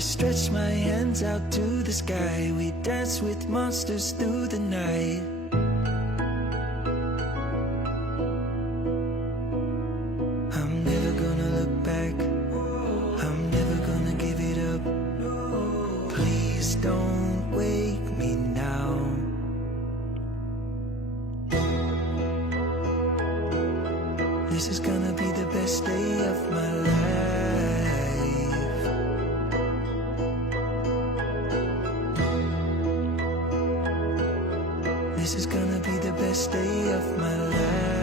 stretch my hands out to the sky. We dance with monsters through the night. I'm never gonna look back, I'm never gonna give it up. Please don't wake me now. This is gonna be the best day of my life. This is gonna be the best day of my life.